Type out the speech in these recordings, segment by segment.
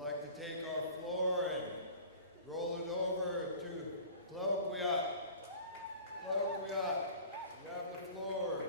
like to take our floor and roll it over to O Qui Aht. O Qui Aht, you have the floor.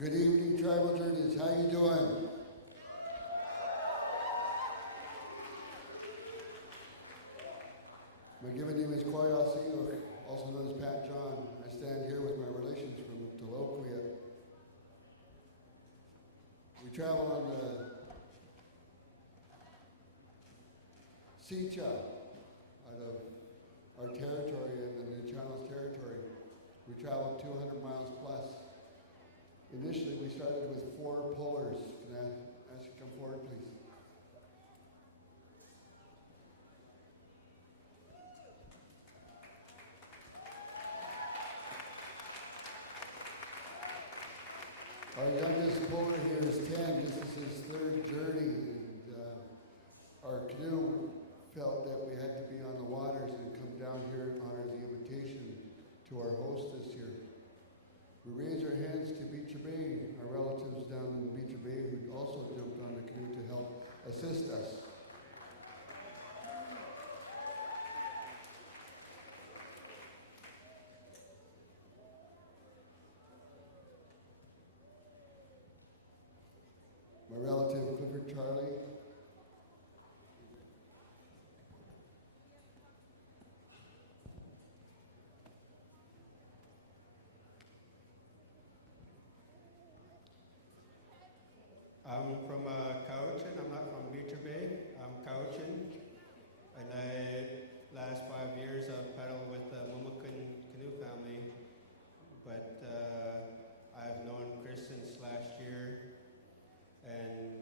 Good evening, Tribal Journeys. How you doing? My given name is O Qui Aht, also known as Pat John. I stand here with my relations from O Qui Aht. We travel on the Sicha out of our territory and the New Channels territory. We travel 200 miles plus. Initially, we started with 4 pullers. Can I ask you to come forward, please? Our youngest puller here is 10. This is his 3rd journey. And our canoe felt that we had to be on the waters and come down here and honor the invitation to our host this year. We raise our hands to Beecher Bay, our relatives down in Beecher Bay who also jumped on the canoe to help assist us. My relative Clifford Charlie. I'm from Cowichan. I'm not from Beecher Bay. I'm Cowichan. And last 5 years I've paddled with the Mumakan Canoe family. But I've known Chris since last year. And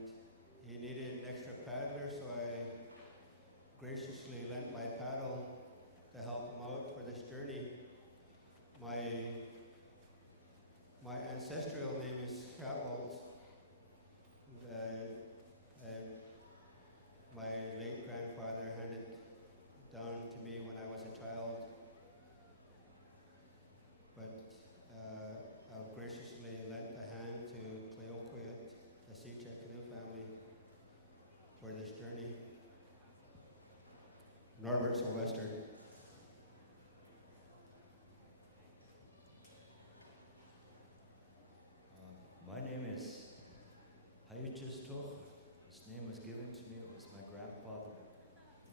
he needed an extra paddler, so I graciously lent my paddle to help him out for this journey. My ancestral name is Catwalls. My late grandfather handed it down to me when I was a child. But I've graciously lent a hand to O Qui Aht, the Sicha Canoe family, for this journey. Norbert Sylvester. My name is Hayuchisto. This name was given to me. It was my grandfather,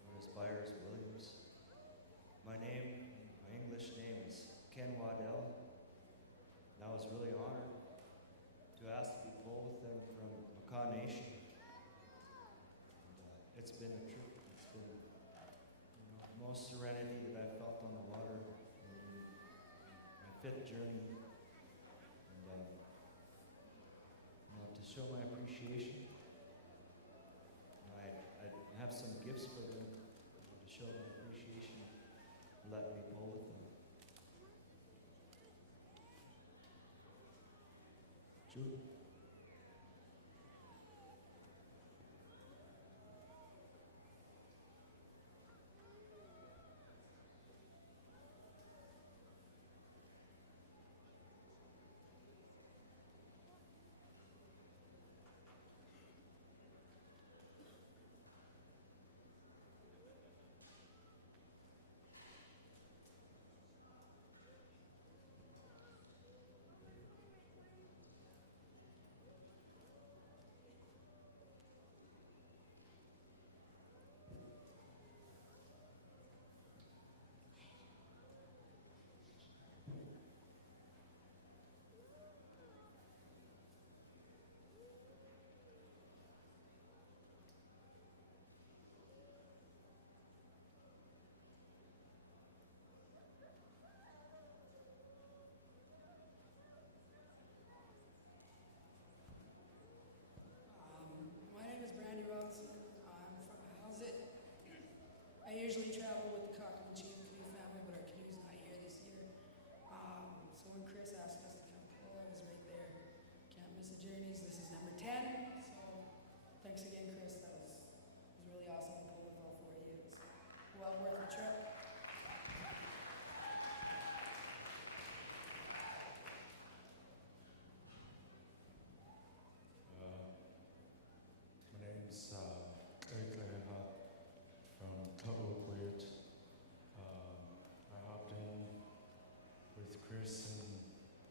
known as Byers Williams. My English name is Ken Waddell. And I was really honored to ask to be pulled with them from Makah Nation. And, it's been a trip. It's been the most serenity that I've felt on the water in my 5th journey. And to show my appreciation, I have some gifts for them to show my appreciation. Let me pull with them. Jude.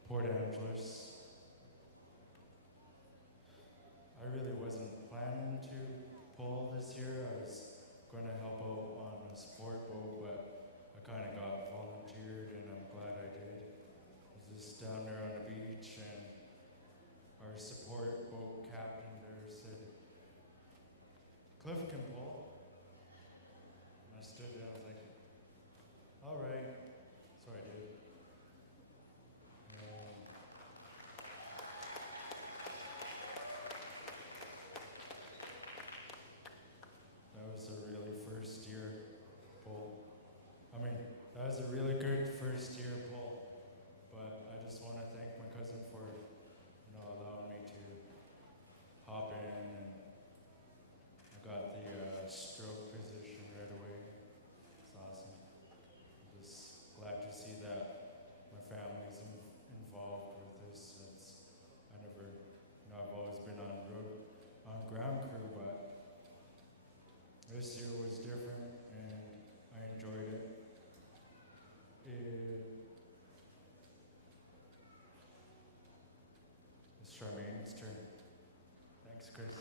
Port Angeles. I really wasn't planning to pull this year. I was going to help out on a sport boat, but I kind of got volunteered, and I'm glad I did. I was just down there on the beach, and our support boat captain there said, "Cliff can pull." And I stood there, I was like, all right. So I did. And that was a really first year pull. I mean, that was a really good first year pull. But I just want to thank my cousin for, allowing me to hop in, and I got the stroke position right away. It's awesome. I'm just glad to see that my family's involved with this. I never, I've always been on ground crew, but this year was different, and I enjoyed it. It's Charmaine's turn. Thanks, Chris.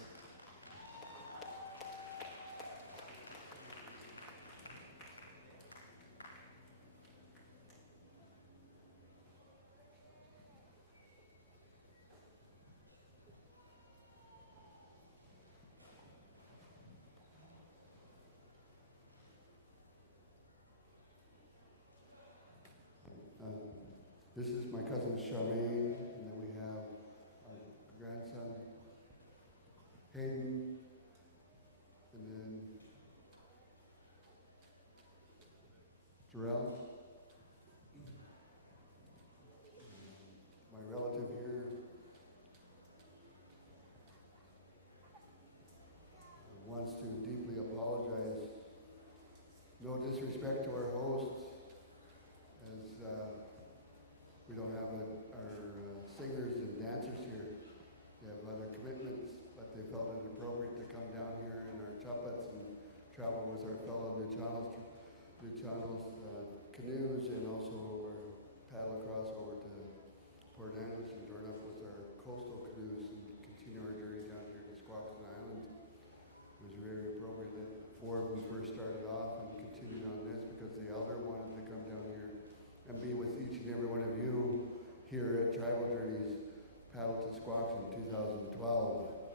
This is my cousin Charmaine, and then we have our grandson Hayden, and then Jarrell. My relative here wants to deeply apologize. No disrespect to our hosts, as we don't have our singers and dancers here. They have other commitments, but they felt it appropriate to come down here in our chuppets and travel with our fellow Luchanos canoes, and also paddle across over to Port Angeles and join up with our coastal canoes and continue our journey down here to Squaxin Island. It was very appropriate that four of them first started off and continued on this because the elder wanted to come down here and be with each and every one of you here at Tribal Journeys Paddle to Squaxin 2012.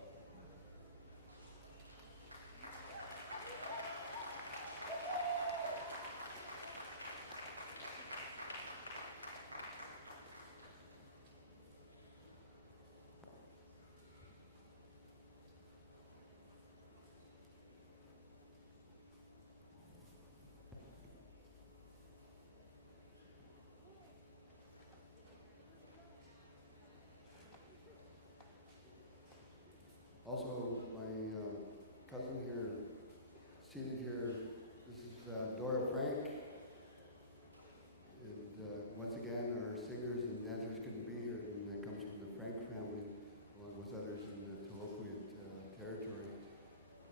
Also, my cousin here, seated here, this is Dora Frank. And once again, our singers and dancers couldn't be here, and that comes from the Frank family, along with others in the O Qui Aht territory.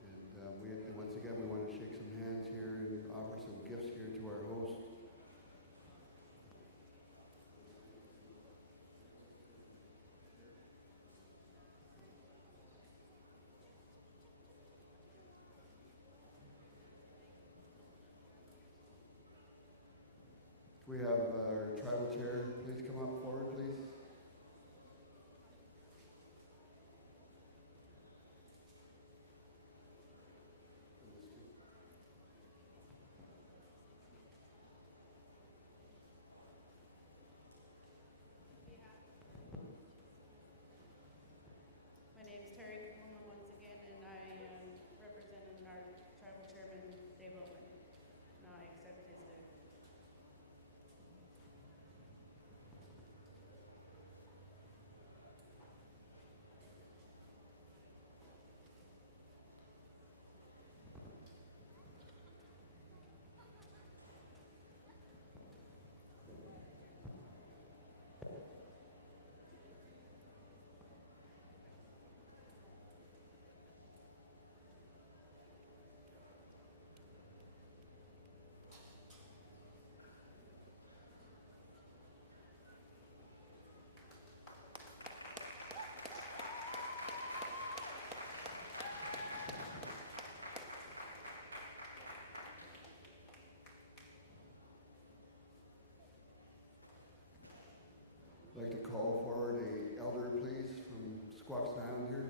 And once again, we want to shake some hands here and offer some gifts here to our host. We have our tribal chair. Please come up forward, please. My name is Terry Kakuma once again, and I am representing our tribal chairman, Dave Owen. And I accept his gift. I'd like to call forward a elder, please, from Squaxin here.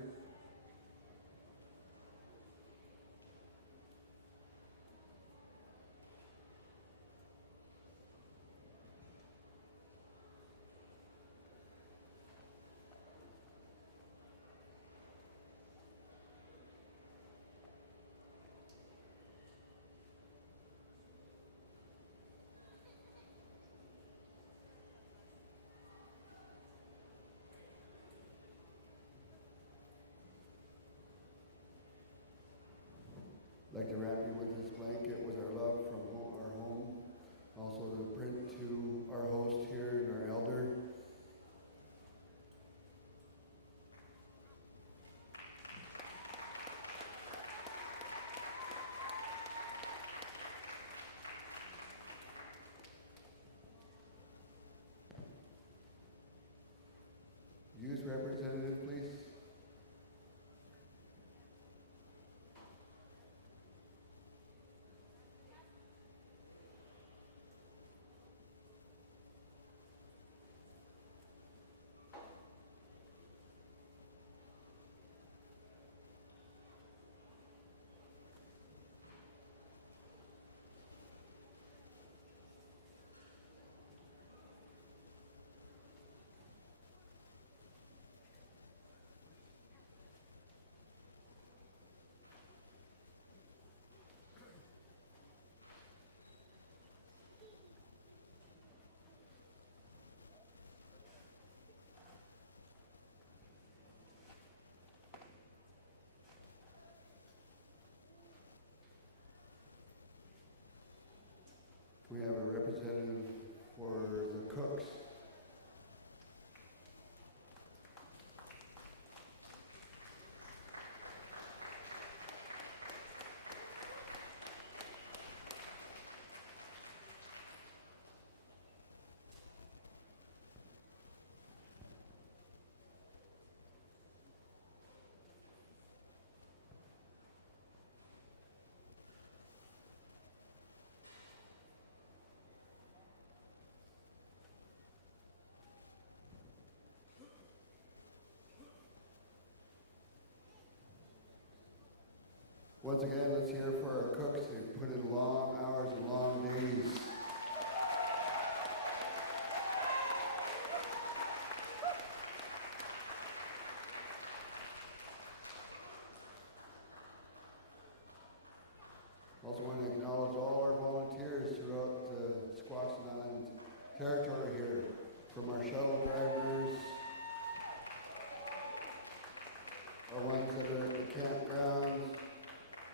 I'd like to wrap you with this blanket with our love from our home. Also to print to our host here and our elder. Youth representative, please. We have a representative for the cooks. Once again, let's hear for our cooks who put in long hours and long days. Also want to acknowledge all our volunteers throughout the Squaxin Island territory here, from our shuttle drivers, our ones that are at the campgrounds,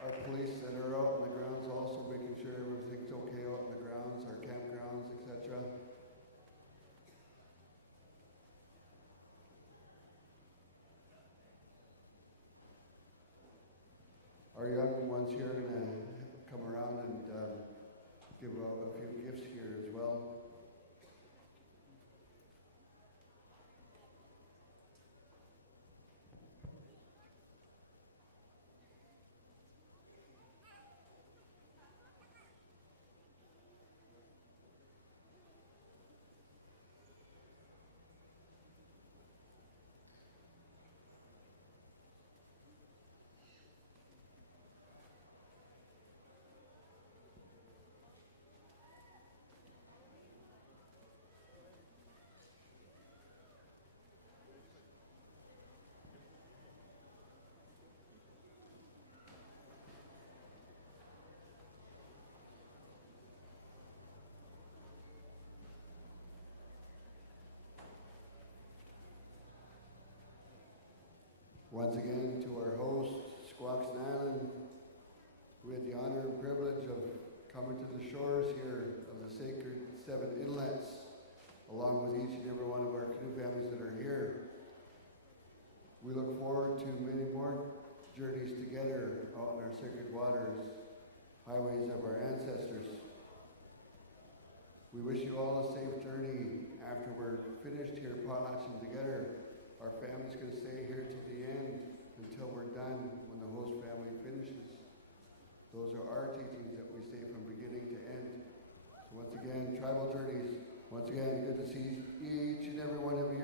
our police that are out on the grounds also making sure everything's okay out on the grounds, our campgrounds, etc. Our young ones here are going to come around and give out a few gifts here as well. Once again, to our host, Squaxin Island, we had the honor and privilege of coming to the shores here of the sacred 7 inlets, along with each and every one of our canoe families that are here. We look forward to many more journeys together out in our sacred waters, highways of our ancestors. We wish you all a safe journey after we're finished here potlatching together. Our family's going to stay here till the end until we're done when the host family finishes. Those are our teachings that we say from beginning to end. So once again, tribal journeys. Once again, good to see each and every one of you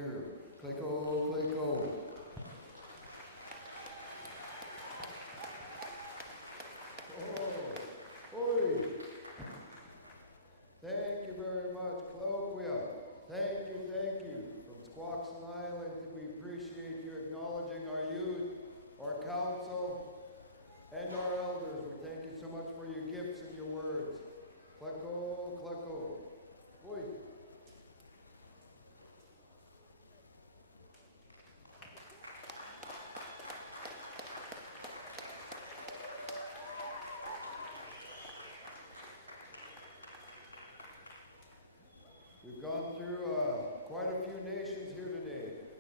Squaxin Island. We appreciate you acknowledging our youth, our council, and our elders. We thank you so much for your gifts and your words. Kleko, kleko. Oi. We've gone through quite a few nations here today.